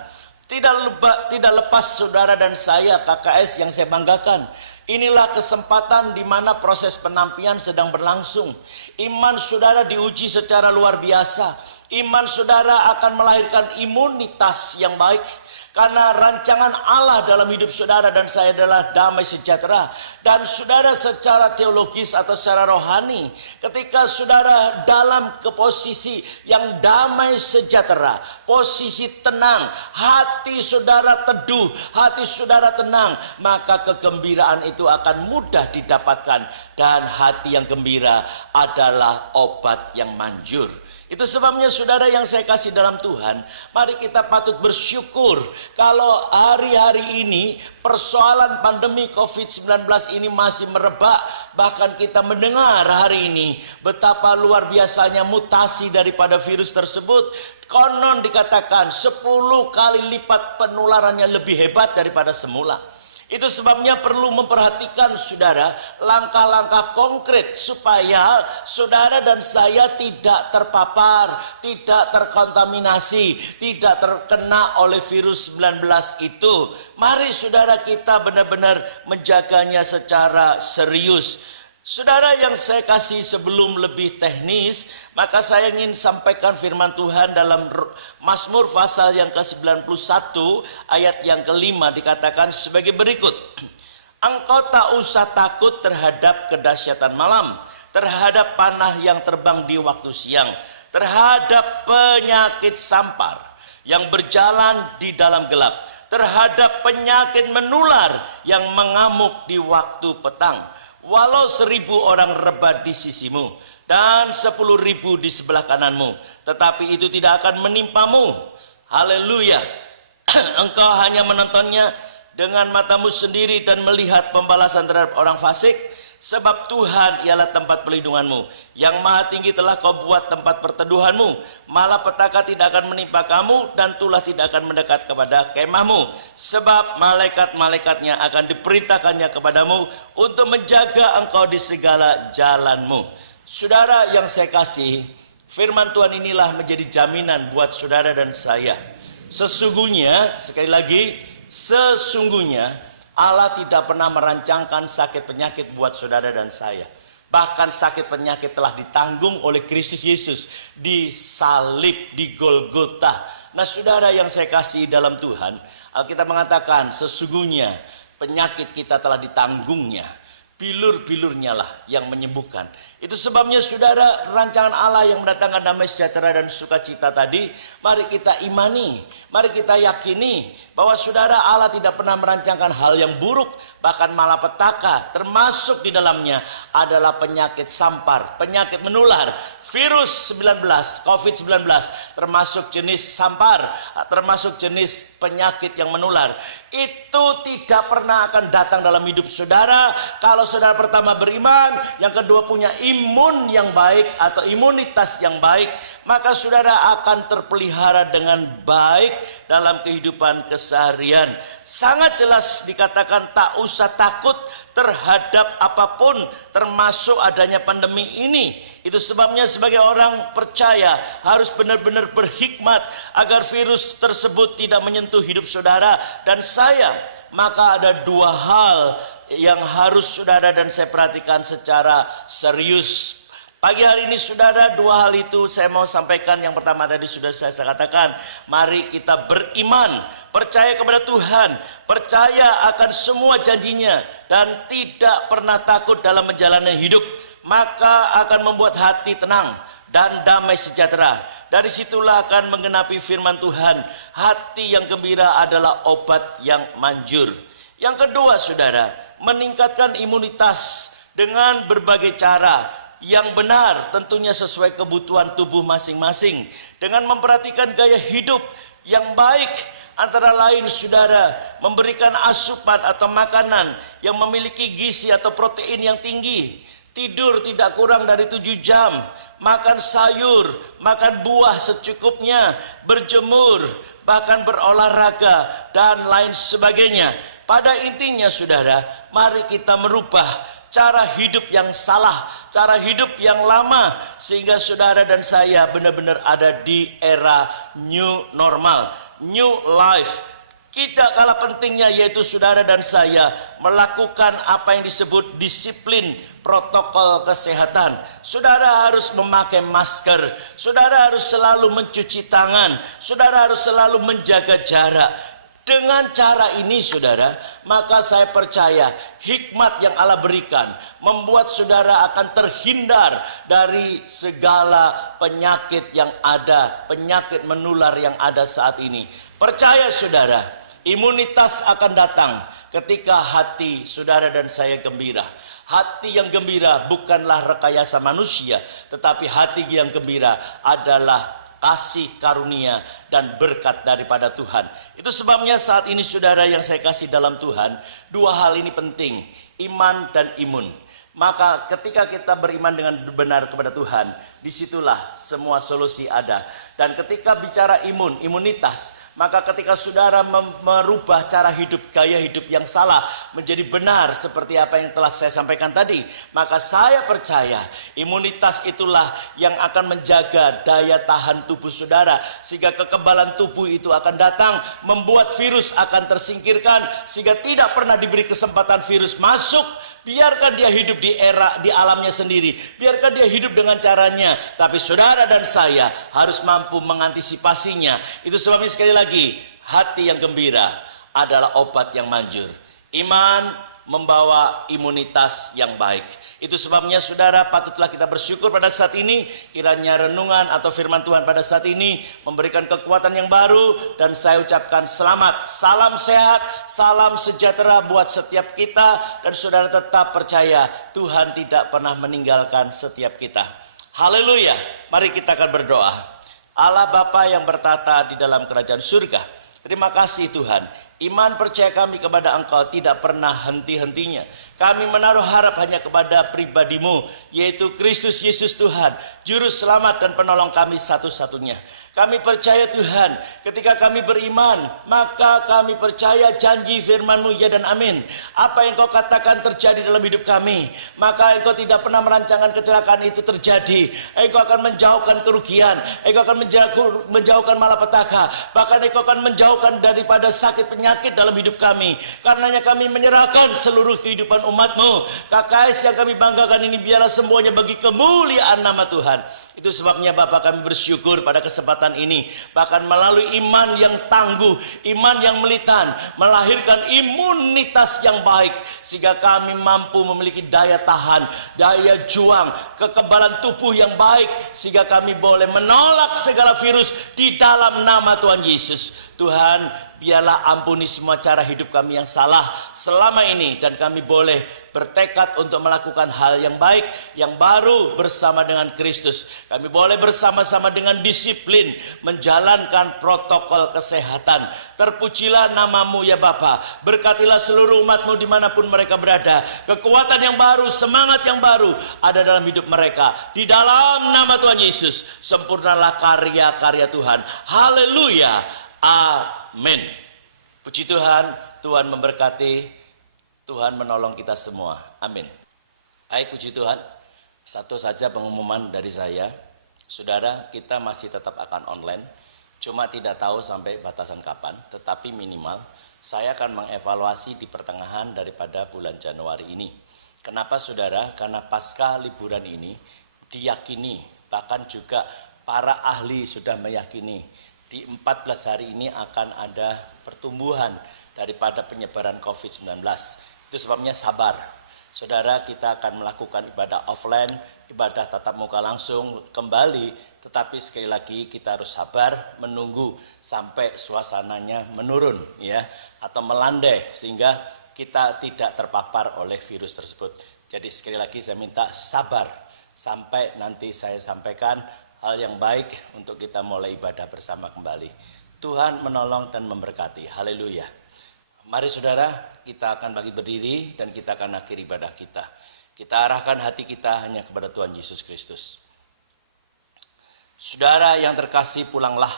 Tidak lepas saudara dan saya KKS yang saya banggakan. Inilah kesempatan di mana proses penampian sedang berlangsung. Iman saudara diuji secara luar biasa. Iman saudara akan melahirkan imunitas yang baik. Karena rancangan Allah dalam hidup saudara dan saya adalah damai sejahtera. Dan saudara secara teologis atau secara rohani, ketika saudara dalam posisi yang damai sejahtera, posisi tenang, hati saudara teduh, hati saudara tenang, maka kegembiraan itu akan mudah didapatkan. Dan hati yang gembira adalah obat yang manjur. Itu sebabnya saudara yang saya kasih dalam Tuhan, mari kita patut bersyukur kalau hari-hari ini persoalan pandemi COVID-19 ini masih merebak. Bahkan kita mendengar hari ini betapa luar biasanya mutasi daripada virus tersebut. Konon dikatakan 10 kali lipat penularannya lebih hebat daripada semula. Itu sebabnya perlu memperhatikan saudara langkah-langkah konkret supaya saudara dan saya tidak terpapar, tidak terkontaminasi, tidak terkena oleh virus 19 itu. Mari saudara kita benar-benar menjaganya secara serius. Saudara yang saya kasih, sebelum lebih teknis, maka saya ingin sampaikan firman Tuhan dalam Mazmur pasal yang ke-91 ayat yang ke-5 dikatakan sebagai berikut. Engkau tak usah takut terhadap kedahsyatan malam, terhadap panah yang terbang di waktu siang, terhadap penyakit sampar yang berjalan di dalam gelap, terhadap penyakit menular yang mengamuk di waktu petang. Walau 1000 orang rebah di sisimu dan 10.000 di sebelah kananmu, tetapi itu tidak akan menimpamu. Haleluya. Engkau hanya menontonnya dengan matamu sendiri dan melihat pembalasan terhadap orang fasik. Sebab Tuhan ialah tempat perlindunganmu. Yang Maha Tinggi telah kau buat tempat perteduhanmu. Malapetaka tidak akan menimpa kamu dan tulah tidak akan mendekat kepada kemahmu. Sebab malaikat-malaikatnya akan diperintahkannya kepadamu untuk menjaga engkau di segala jalanmu. Saudara yang saya kasih, firman Tuhan inilah menjadi jaminan buat saudara dan saya. Sesungguhnya, sekali lagi, sesungguhnya Allah tidak pernah merancangkan sakit penyakit buat saudara dan saya. Bahkan sakit penyakit telah ditanggung oleh Kristus Yesus di salib di Golgota. Nah saudara yang saya kasih dalam Tuhan, Alkitab mengatakan sesungguhnya penyakit kita telah ditanggungnya. Bilur-bilurnya lah yang menyembuhkan. Itu sebabnya saudara, rancangan Allah yang mendatangkan damai sejahtera dan sukacita tadi, mari kita imani, mari kita yakini bahwa saudara, Allah tidak pernah merancangkan hal yang buruk, bahkan malapetaka termasuk di dalamnya adalah penyakit sampar, penyakit menular, virus 19, COVID-19, termasuk jenis sampar, termasuk jenis penyakit yang menular. Itu tidak pernah akan datang dalam hidup saudara kalau saudara pertama beriman, yang kedua punya imun yang baik atau imunitas yang baik, maka saudara akan terpelihara dengan baik dalam kehidupan keseharian. Sangat jelas dikatakan tak usah takut terhadap apapun, termasuk adanya pandemi ini. Itu sebabnya sebagai orang percaya harus benar-benar berhikmat agar virus tersebut tidak menyentuh hidup saudara dan saya. Maka ada 2 hal yang harus saudara dan saya perhatikan secara serius. Pagi hari ini saudara, 2 hal itu saya mau sampaikan. Yang pertama tadi sudah saya katakan, mari kita beriman, percaya kepada Tuhan, percaya akan semua janjinya, dan tidak pernah takut dalam menjalani hidup. Maka akan membuat hati tenang dan damai sejahtera. Dari situlah akan menggenapi firman Tuhan, hati yang gembira adalah obat yang manjur. Yang kedua saudara, meningkatkan imunitas dengan berbagai cara yang benar, tentunya sesuai kebutuhan tubuh masing-masing, dengan memperhatikan gaya hidup Yang baik antara lain saudara, memberikan asupan atau makanan yang memiliki gizi atau protein yang tinggi, tidur tidak kurang dari 7 jam, makan sayur, makan buah secukupnya, berjemur, bahkan berolahraga dan lain sebagainya. Pada intinya saudara, mari kita merubah cara hidup yang salah, cara hidup yang lama, sehingga saudara dan saya benar-benar ada di era new normal, new life. Kita kalah pentingnya yaitu saudara dan saya melakukan apa yang disebut disiplin protokol kesehatan. Saudara harus memakai masker, saudara harus selalu mencuci tangan, saudara harus selalu menjaga jarak. Dengan cara ini saudara, maka saya percaya hikmat yang Allah berikan membuat saudara akan terhindar dari segala penyakit yang ada, penyakit menular yang ada saat ini. Percaya saudara, imunitas akan datang ketika hati saudara dan saya gembira. Hati yang gembira bukanlah rekayasa manusia, tetapi hati yang gembira adalah kasih karunia dan berkat daripada Tuhan. Itu sebabnya saat ini saudara yang saya kasih dalam Tuhan, dua hal ini penting, iman dan imun. Maka ketika kita beriman dengan benar kepada Tuhan, disitulah semua solusi ada. Dan ketika bicara imunitas, maka ketika saudara merubah cara hidup, gaya hidup yang salah menjadi benar seperti apa yang telah saya sampaikan tadi, maka saya percaya imunitas itulah yang akan menjaga daya tahan tubuh saudara, sehingga kekebalan tubuh itu akan datang, membuat virus akan tersingkirkan, sehingga tidak pernah diberi kesempatan virus masuk. Biarkan dia hidup di alamnya sendiri, biarkan dia hidup dengan caranya, tapi saudara dan saya harus mampu mengantisipasinya. Itu sebabnya sekali lagi, hati yang gembira adalah obat yang manjur. Iman membawa imunitas yang baik. Itu sebabnya saudara, patutlah kita bersyukur pada saat ini. Kiranya renungan atau firman Tuhan pada saat ini memberikan kekuatan yang baru, dan saya ucapkan selamat, salam sehat, salam sejahtera buat setiap kita, dan saudara tetap percaya Tuhan tidak pernah meninggalkan setiap kita. Haleluya. Mari kita akan berdoa. Allah Bapa yang bertata di dalam kerajaan surga, terima kasih Tuhan. Iman percaya kami kepada Engkau tidak pernah henti-hentinya. Kami menaruh harap hanya kepada pribadi-Mu, yaitu Kristus Yesus Tuhan, Juru Selamat dan Penolong kami satu-satunya. Kami percaya Tuhan, ketika kami beriman, maka kami percaya janji firman-Mu ya dan amin. Apa yang Kau katakan terjadi dalam hidup kami, maka Engkau tidak pernah merancangkan kecelakaan itu terjadi. Engkau akan menjauhkan kerugian, Engkau akan menjauhkan malapetaka, bahkan Engkau akan menjauhkan daripada sakit penyakit dalam hidup kami. Karenanya kami menyerahkan seluruh kehidupan umat-Mu. KKS yang kami banggakan ini biarlah semuanya bagi kemuliaan nama Tuhan. Itu sebabnya Bapak kami bersyukur pada kesempatan ini, bahkan melalui iman yang tangguh, iman yang melitan, melahirkan imunitas yang baik, sehingga kami mampu memiliki daya tahan, daya juang, kekebalan tubuh yang baik, sehingga kami boleh menolak segala virus di dalam nama Tuhan Yesus. Tuhan, biarlah ampuni semua cara hidup kami yang salah selama ini, dan kami boleh bertekad untuk melakukan hal yang baik, yang baru bersama dengan Kristus. Kami boleh bersama-sama dengan disiplin menjalankan protokol kesehatan. Terpujilah nama-Mu ya Bapa. Berkatilah seluruh umat-Mu dimanapun mereka berada. Kekuatan yang baru, semangat yang baru ada dalam hidup mereka. Di dalam nama Tuhan Yesus, sempurnalah karya-karya Tuhan. Haleluya. Amin. Puji Tuhan, Tuhan memberkati, Tuhan menolong kita semua. Amin. Baik, puji Tuhan. Satu saja pengumuman dari saya. Saudara, kita masih tetap akan online. Cuma tidak tahu sampai batasan kapan, tetapi minimal saya akan mengevaluasi di pertengahan daripada bulan Januari ini. Kenapa saudara? Karena pasca liburan ini diyakini, bahkan juga para ahli sudah meyakini, di 14 hari ini akan ada pertumbuhan daripada penyebaran COVID-19. Itu sebabnya sabar. Saudara, kita akan melakukan ibadah offline, ibadah tatap muka langsung kembali, tetapi sekali lagi kita harus sabar menunggu sampai suasananya menurun ya, atau melandai sehingga kita tidak terpapar oleh virus tersebut. Jadi sekali lagi saya minta sabar sampai nanti saya sampaikan hal yang baik untuk kita mulai ibadah bersama kembali. Tuhan menolong dan memberkati. Haleluya. Mari saudara, kita akan bagi berdiri dan kita akan akhiri ibadah kita. Kita arahkan hati kita hanya kepada Tuhan Yesus Kristus. Saudara yang terkasih, pulanglah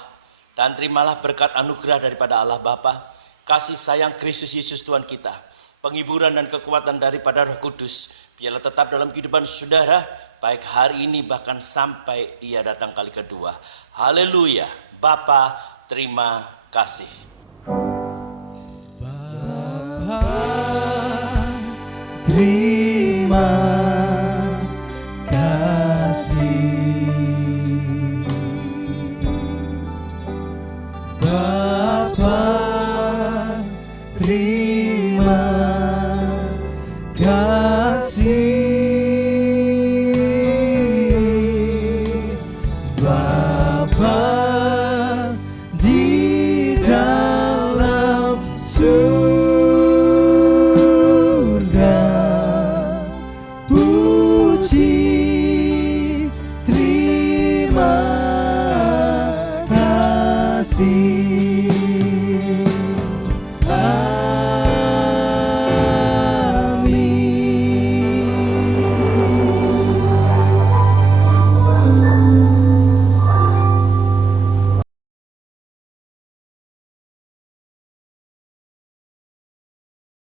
dan terimalah berkat anugerah daripada Allah Bapa, kasih sayang Kristus Yesus Tuhan kita, penghiburan dan kekuatan daripada Roh Kudus, biarlah tetap dalam kehidupan saudara, baik hari ini bahkan sampai Ia datang kali kedua. Haleluya. Bapa, terima kasih. Bapa, terima kasih. Bapa, terima kasih.